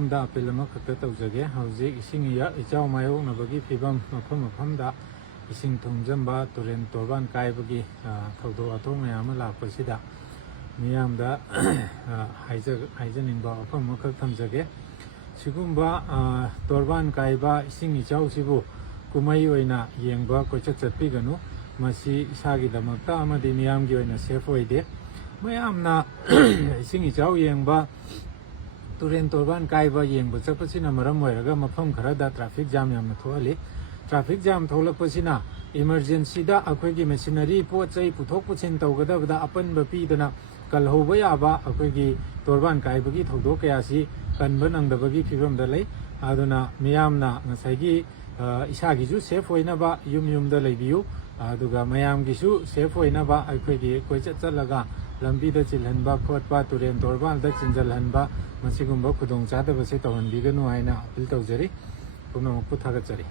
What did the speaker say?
ꯃꯤꯌꯥꯝꯗ ꯑꯄꯤꯜ ꯑꯃꯈꯛꯇ ꯇꯧꯖꯒꯦ ꯍꯧꯖꯤꯛ ꯏꯁꯤꯡ ꯏꯆꯥꯎ ꯃꯥꯌꯣꯛꯅꯕꯒꯤ ꯐꯤꯕꯝ ꯃꯐꯝꯗ ꯏꯁꯤꯡ ꯊꯨꯝꯖꯟꯕ ꯇꯨꯔꯦꯟ ꯇꯣꯔꯕꯥꯟ ꯀꯥꯏꯕꯒꯤ ꯊꯧꯗꯣꯛ ꯋꯥꯊꯣꯛ ꯃꯌꯥꯝ ꯑꯃ ꯂꯥꯛꯄꯁꯤꯗ ꯃꯤꯌꯥꯝꯗ ꯍꯥꯏꯖꯅꯤꯡꯕ ꯋꯥꯐꯝ ꯑꯃꯈꯛ ꯊꯝꯖꯒꯦ सिगुम्बा तोरबान कायबा इसिंग इचाउसिबु कुमई ओइना येंगबा कोइचत चटपिगनु मसी इसागिदमक्ता अमदि मियामगी ओइना सेफ ओइदे मयामना इसिंग इचाउ येंगबा तुरेन तोरबान कायबा येंगबा चपसिना मरम ओइरगा मफम खरदा ट्रैफिक जाम यामना थोहली ट्रैफिक जाम थोलकपसिना इमरजेंसी दा अखोइगी मशीनरी पोत चै पुथोक पुछिन तौगदबदा अपनबा पीदना कलहौबा याबा अखोइगी तोरबान कायबगी थौदोक कयासी कन्बा नंगदबगी फिबमदा लै अदुना मियामना ngसाइगी इसागिजु सेफ ओइनाबा युमदा लैबियु अदुगा मयामगिसु सेफ ओइनाबा अखोइगी कोइचत चलगा लंबीदा चिलहनबा खोटबा तुरेन तोरबानदा चिंजलहनबा मसिगुम्बा खुदोंग चादबसे तौहनबिगनु हाइना अपील तौजरी पुनमक थागतजरी।